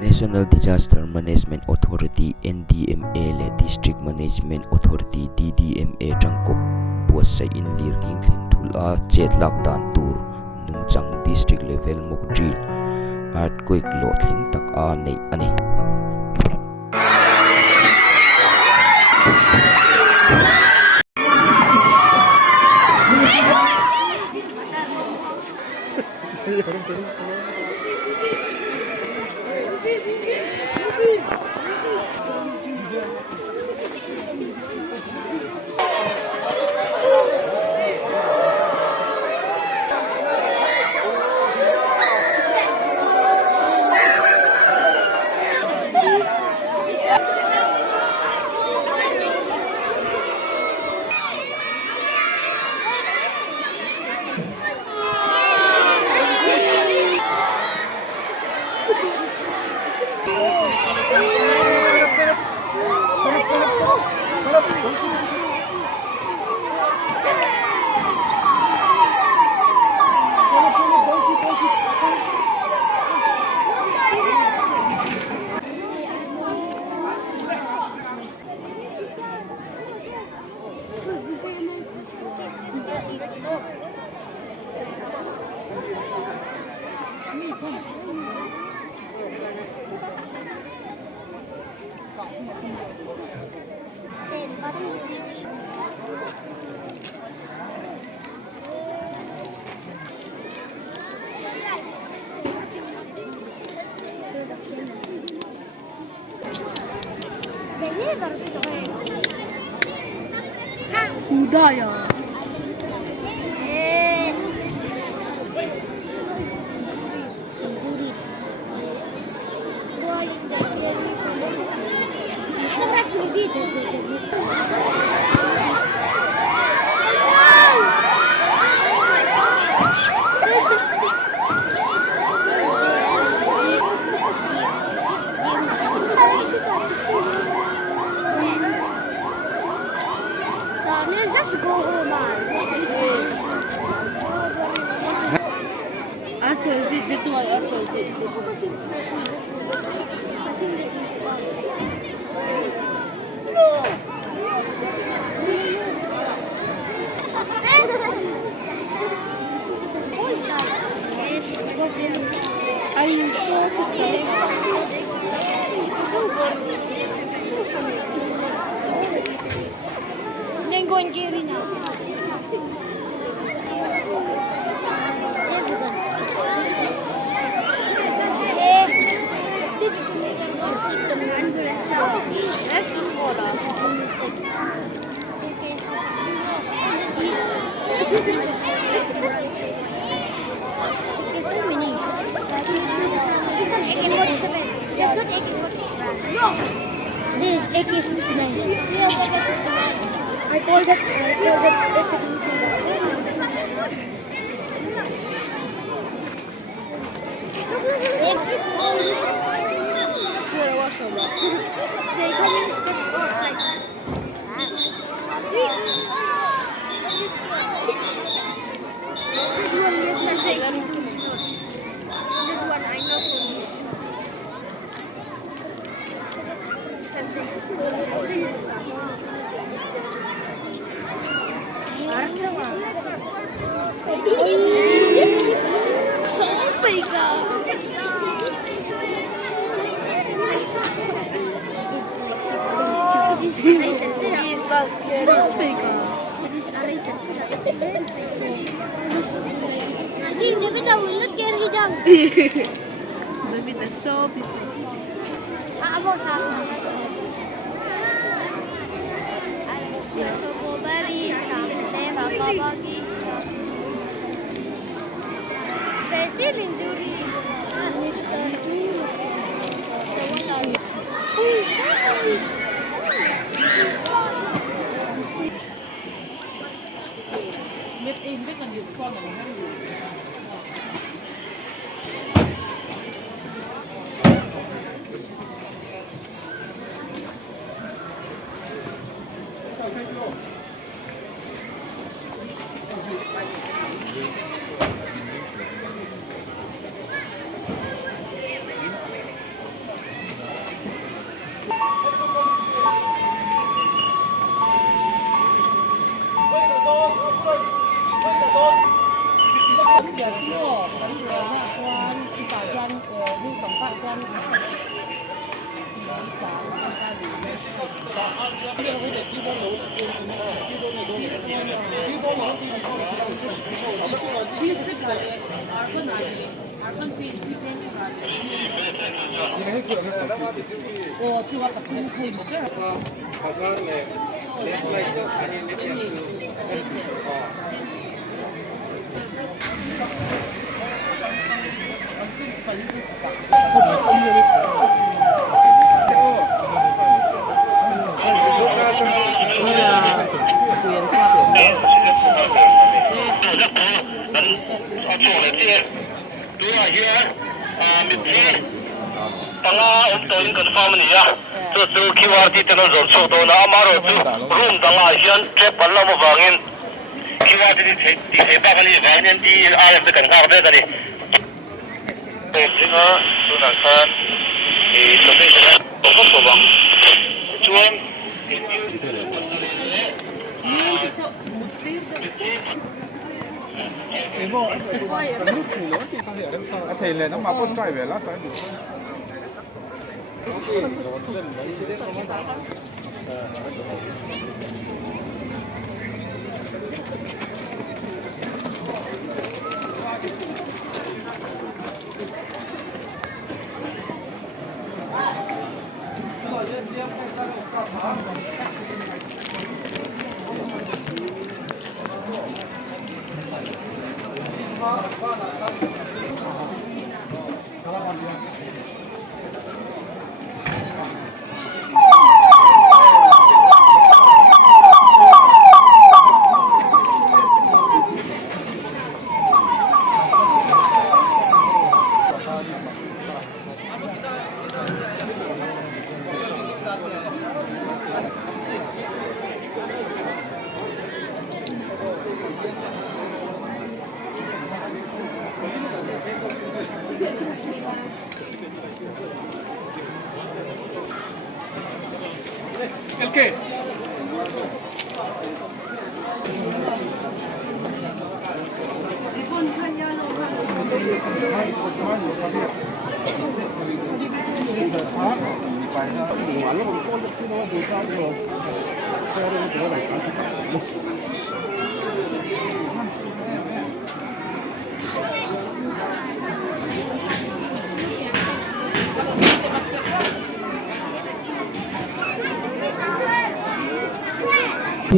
National Disaster Management Authority NDMA le District Management Authority DDMA tangkop puasa in lir hinglin thula chet lockdown tour nungchang district level mock drill earthquake lo thling tak a nei ani Udaya. Just go home, Arthur, this one, Arthur. Are you sure? Then go and get it now. This is water. There's so many. This one AK-47. This one AK-47. No. This is AK-69. Yes, AK-69. I called it Maybe the soap. Still injury. Thầy là nó mà con trai về lát phải được. ¿El qué?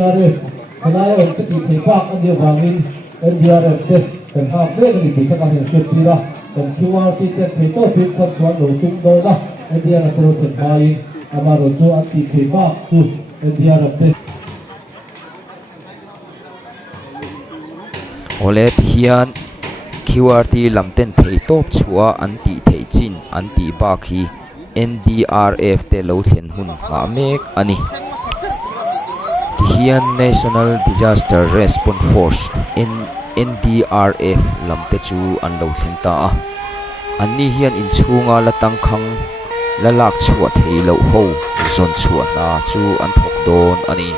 NDRF คณะองค์ติเทพอันเดียวกันนี้ NDRF เด็กเป็นภาพเรื่องที่จะการเห็นชุดที่ละเป็นคิวอาร์ที่จะเป็นตัวพิษสัตว์ส่วนหลงตุ้งโดยละ NDRF ตัวเป็นไปอามารุจูอันติเทพจู NDRF เด็ก โอเลปเฮียน QRT ลำเต้นเทตบชัวอันติเทจินอันติบาคี NDRF เตโลเทนหุนหาเมกอันนี้ Hian National Disaster Response Force NDRF ลำเตจูอันโลเทนตาอันนี้เฮียนอินชูงาละตังคังละลากชัวเทโลโฮซอนชัวนาจูอันทกโดนอันนี้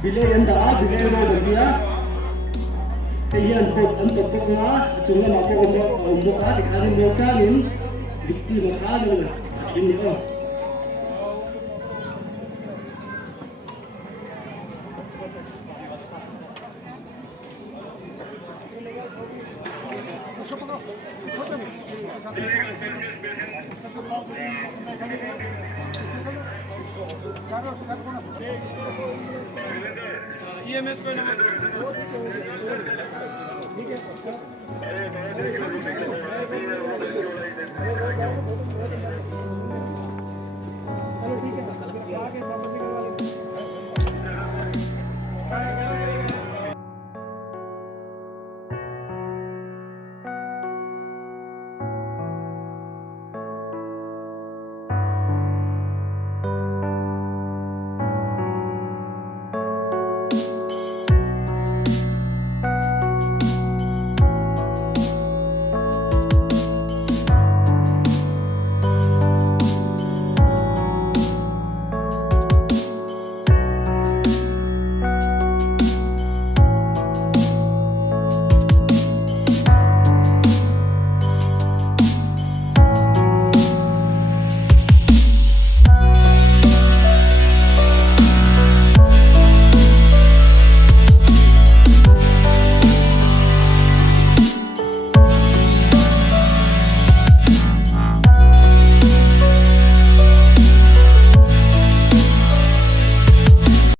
Bilay anda bilay ro dia kayan pot antok ko nga chunga mako umbo ka dikhanin mo chanin dikti makalo ini oh EMS पे number ठीक है